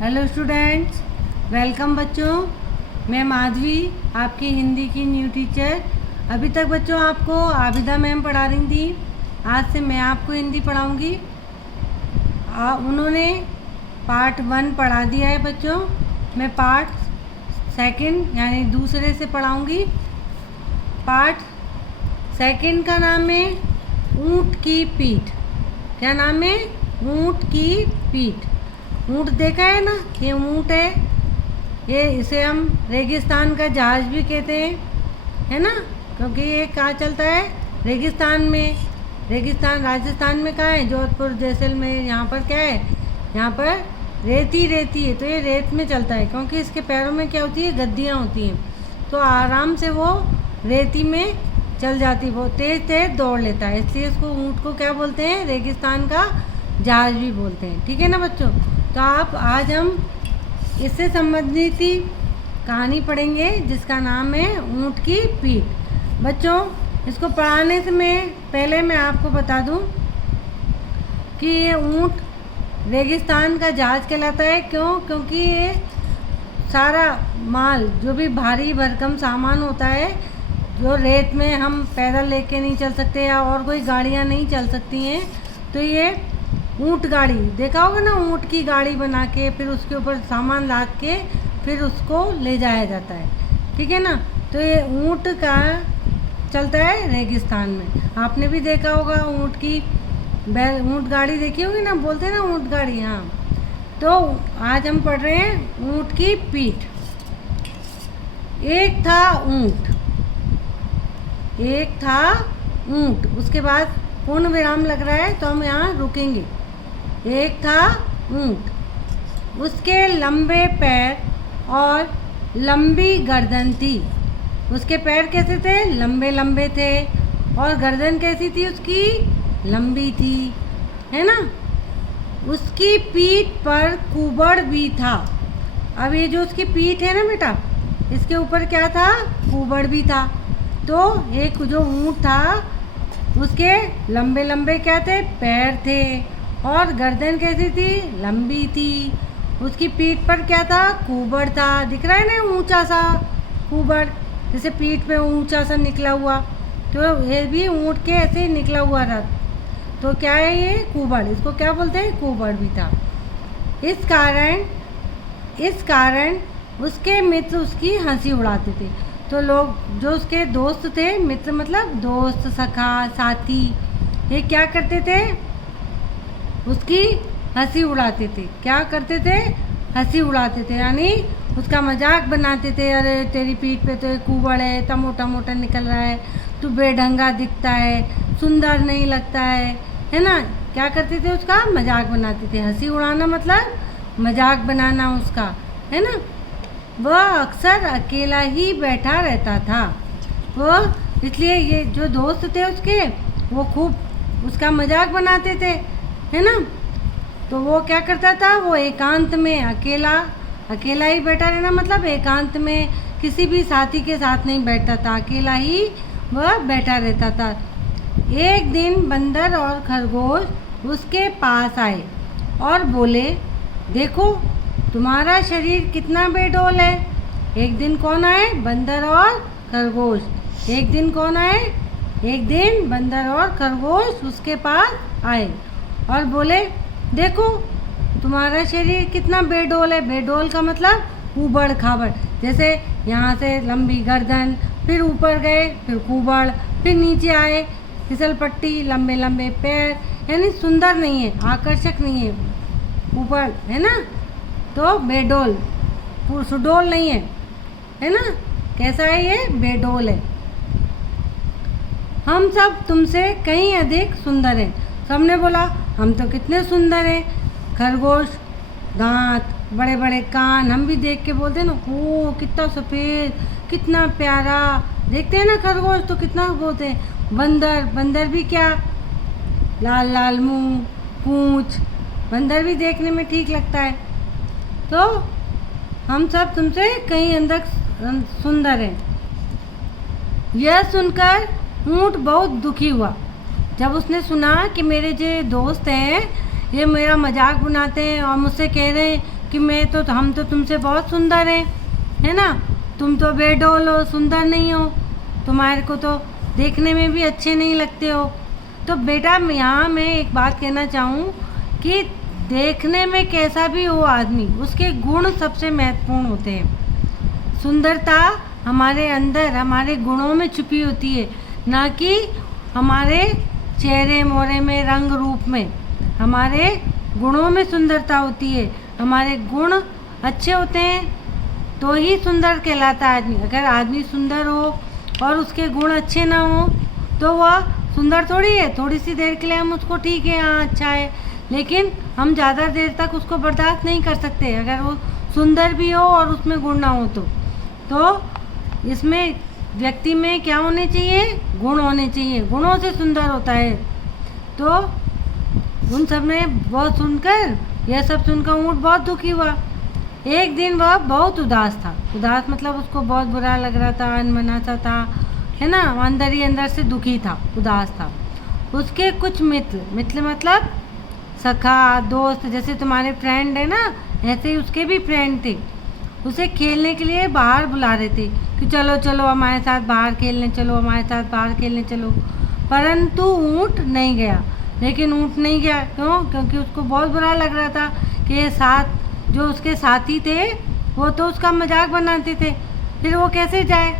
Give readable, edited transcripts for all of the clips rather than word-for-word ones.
Hello students, welcome बच्चों। मैं माधवी, आपकी हिंदी की न्यू टीचर। अभी तक बच्चों आपको आबिदा मैम पढ़ा रही थी। आज से मैं आपको हिंदी पढ़ाऊंगी। उन्होंने पार्ट 1 पढ़ा दिया है बच्चों। मैं पार्ट 2 यानी दूसरे से पढ़ाऊंगी। पार्ट 2 का नाम है ऊँट की पीठ। क्या नाम है? ऊँट की पीठ। ऊँट देखा है ना, ये ऊँट है। ये इसे हम रेगिस्तान का जहाज भी कहते हैं, है ना, क्योंकि ये कहाँ चलता है? रेगिस्तान में। रेगिस्तान राजस्थान में कहाँ है? जोधपुर, जैसलमेर। यहाँ पर क्या है? यहाँ पर रेती रेती है, तो ये रेत में चलता है क्योंकि इसके पैरों में क्या होती है? गद्दियाँ होती हैं, तो आराम से वो रेती में चल जाती। वो तेज़ तेज़ दौड़ लेता है, इसलिए इसको ऊँट को क्या बोलते हैं? रेगिस्तान का जहाज भी बोलते हैं। ठीक है ना बच्चों? तो आप आज हम इससे संबंधित ही कहानी पढ़ेंगे जिसका नाम है ऊँट की पीठ। बच्चों, इसको पढ़ाने से पहले मैं आपको बता दूं कि ये ऊँट रेगिस्तान का जहाज कहलाता है। क्यों? क्योंकि ये सारा माल, जो भी भारी भरकम सामान होता है, जो रेत में हम पैदल लेके नहीं चल सकते या और कोई गाड़ियाँ नहीं चल सकती हैं, तो ये ऊँट गाड़ी देखा होगा ना, ऊँट की गाड़ी बना के फिर उसके ऊपर सामान लाद के फिर उसको ले जाया जाता है। ठीक है ना? तो ये ऊँट का चलता है रेगिस्तान में। आपने भी देखा होगा ऊँट गाड़ी देखी होगी ना, बोलते हैं ना ऊँट गाड़ी। हाँ, तो आज हम पढ़ रहे हैं ऊँट की पीठ। एक था ऊँट, एक था ऊँट। उसके बाद पूर्ण विराम लग रहा है तो हम यहाँ रुकेंगे। एक था ऊँट, उसके लंबे पैर और लंबी गर्दन थी। उसके पैर कैसे थे? लंबे लंबे थे। और गर्दन कैसी थी उसकी? लंबी थी, है ना। उसकी पीठ पर कुबड़ भी था। अब ये जो उसकी पीठ है ना बेटा, इसके ऊपर क्या था? कुबड़ भी था। तो एक जो ऊँट था उसके लंबे लंबे क्या थे? पैर थे। और गर्दन कैसी थी? लंबी थी। उसकी पीठ पर क्या था? कुबड़ था। दिख रहा है ना, ऊंचा सा कुबड़, जैसे पीठ पे ऊंचा सा निकला हुआ। तो ये भी ऊँट के ऐसे ही निकला हुआ था। तो क्या है ये? कुबड़। इसको क्या बोलते हैं? कुबड़ भी था। इस कारण उसके मित्र उसकी हंसी उड़ाते थे। तो लोग, जो उसके दोस्त थे, मित्र मतलब दोस्त, सखा, साथी, ये क्या करते थे? उसकी हंसी उड़ाते थे। क्या करते थे? हंसी उड़ाते थे, यानी उसका मजाक बनाते थे। अरे तेरी पीठ पे तो एक कुबड़ है, इतना मोटा मोटा निकल रहा है, तू बेढंगा दिखता है, सुंदर नहीं लगता है ना। क्या करते थे? उसका मजाक बनाते थे। हंसी उड़ाना मतलब मजाक बनाना उसका, है ना। वह अक्सर अकेला ही बैठा रहता था। वो इसलिए ये जो दोस्त थे उसके, वो खूब उसका मजाक बनाते थे, है ना। तो वो क्या करता था? वो एकांत में अकेला ही बैठा रहना मतलब एकांत में, किसी भी साथी के साथ नहीं बैठता था, अकेला ही वह बैठा रहता था। एक दिन बंदर और खरगोश उसके पास आए और बोले, देखो तुम्हारा शरीर कितना बेडौल है। एक दिन कौन आए? बंदर और खरगोश। एक दिन कौन आए? एक दिन बंदर और खरगोश उसके पास आए और बोले, देखो तुम्हारा शरीर कितना बेडौल है। बेडौल का मतलब ऊबड़ खाबड़, जैसे यहाँ से लंबी गर्दन, फिर ऊपर गए, फिर कुबड़, फिर नीचे आए, फिसल पट्टी, लंबे लंबे पैर, यानी सुंदर नहीं है, आकर्षक नहीं है, ऊपर, है ना। तो बेडौल, सुडौल नहीं है ना। कैसा है ये? बेडौल है। हम सब तुमसे कहीं अधिक सुंदर हैं। सबने बोला, हम तो कितने सुंदर हैं। खरगोश, दांत, बड़े बड़े कान, हम भी देख के बोलते हैं ना, ओ कितना सफ़ेद, कितना प्यारा। देखते हैं ना खरगोश तो कितना बोलते हैं। बंदर भी क्या? लाल लाल मुंह, पूंछ। बंदर भी देखने में ठीक लगता है। तो हम सब तुमसे कहीं अंदर सुंदर हैं। यह सुनकर ऊँट बहुत दुखी हुआ। जब उसने सुना कि मेरे जो दोस्त हैं ये मेरा मजाक बनाते हैं और मुझसे कह रहे हैं कि हम तो तुमसे बहुत सुंदर हैं, है ना, तुम तो बेडोल हो, सुंदर नहीं हो, तुम्हारे को तो देखने में भी अच्छे नहीं लगते हो। तो बेटा यहाँ मैं एक बात कहना चाहूँ कि देखने में कैसा भी हो आदमी, उसके गुण सबसे महत्वपूर्ण होते हैं। सुंदरता हमारे अंदर, हमारे गुणों में छुपी होती है, ना कि हमारे चेहरे मोहरे में, रंग रूप में। हमारे गुणों में सुंदरता होती है। हमारे गुण अच्छे होते हैं तो ही सुंदर कहलाता है आदमी। अगर आदमी सुंदर हो और उसके गुण अच्छे ना हो तो वह सुंदर थोड़ी है। थोड़ी सी देर के लिए हम उसको ठीक है, हाँ अच्छा है, लेकिन हम ज़्यादा देर तक उसको बर्दाश्त नहीं कर सकते अगर वो सुंदर भी हो और उसमें गुण ना हो तो इसमें व्यक्ति में क्या होने चाहिए? गुण होने चाहिए। गुणों से सुंदर होता है। तो उन सब ने बहुत सुनकर, यह सब सुनकर ऊँट बहुत दुखी हुआ। एक दिन वह बहुत उदास था। उदास मतलब उसको बहुत बुरा लग रहा था, अनमना सा था, है ना, अंदर ही अंदर से दुखी था, उदास था। उसके कुछ मित्र मतलब सखा, दोस्त, जैसे तुम्हारे फ्रेंड है ना, ऐसे ही उसके भी फ्रेंड थे। उसे खेलने के लिए बाहर बुला रहे थे कि चलो चलो हमारे साथ बाहर खेलने चलो, हमारे साथ बाहर खेलने चलो। परंतु ऊँट नहीं गया। लेकिन ऊँट नहीं गया क्यों? क्योंकि उसको बहुत बुरा लग रहा था कि ये जो उसके साथी थे वो तो उसका मजाक बनाते थे, फिर वो कैसे जाए?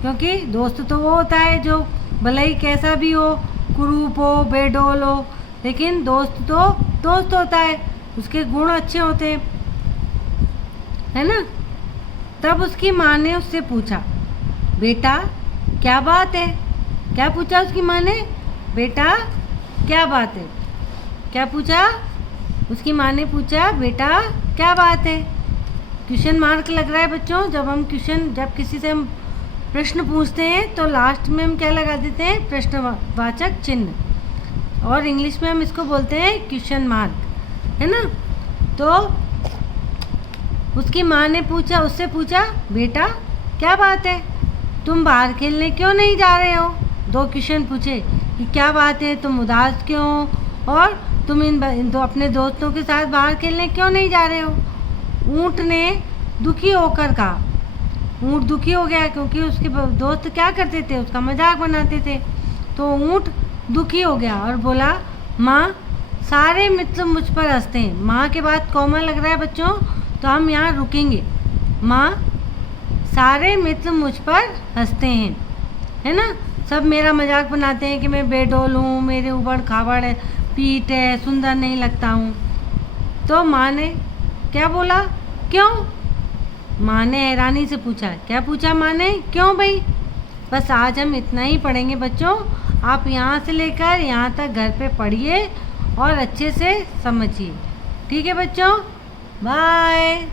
क्योंकि दोस्त तो वो होता है जो भले ही कैसा भी हो, कुरूप हो, बेडोल हो, लेकिन दोस्त तो दोस्त होता है, उसके गुण अच्छे होते हैं, है ना। तब उसकी माँ ने उससे पूछा, बेटा क्या बात है? क्या पूछा उसकी माँ ने? बेटा क्या बात है? क्या पूछा? उसकी माँ ने पूछा, बेटा क्या बात है? क्वेश्चन मार्क लग रहा है बच्चों। जब किसी से हम प्रश्न पूछते हैं तो लास्ट में हम क्या लगा देते हैं? प्रश्नवाचक चिन्ह, और इंग्लिश में हम इसको बोलते हैं क्वेश्चन मार्क, है ना। तो उसकी माँ ने उससे पूछा, बेटा क्या बात है? तुम बाहर खेलने क्यों नहीं जा रहे हो? 2 क्वेश्चन पूछे कि क्या बात है, तुम उदास क्यों, और तुम अपने दोस्तों के साथ बाहर खेलने क्यों नहीं जा रहे हो? ऊँट ने दुखी होकर कहा। ऊँट दुखी हो गया क्योंकि उसके दोस्त क्या करते थे? उसका मजाक बनाते थे। तो ऊँट दुखी हो गया और बोला, माँ सारे मित्र मुझ पर हंसते हैं। माँ के बाद कॉमा लग रहा है बच्चों, तो हम यहाँ रुकेंगे। माँ सारे मित्र मुझ पर हंसते हैं, है ना, सब मेरा मजाक बनाते हैं कि मैं बेडोल हूँ, मेरे ऊबड़ खाबड़ पीठ है, सुंदर नहीं लगता हूँ। तो माँ ने क्या बोला? क्यों? माँ ने हैरानी से पूछा। क्या पूछा माँ ने? क्यों भाई? बस आज हम इतना ही पढ़ेंगे बच्चों। आप यहाँ से लेकर यहाँ तक घर पे पढ़िए और अच्छे से समझिए। ठीक है बच्चों, बाय।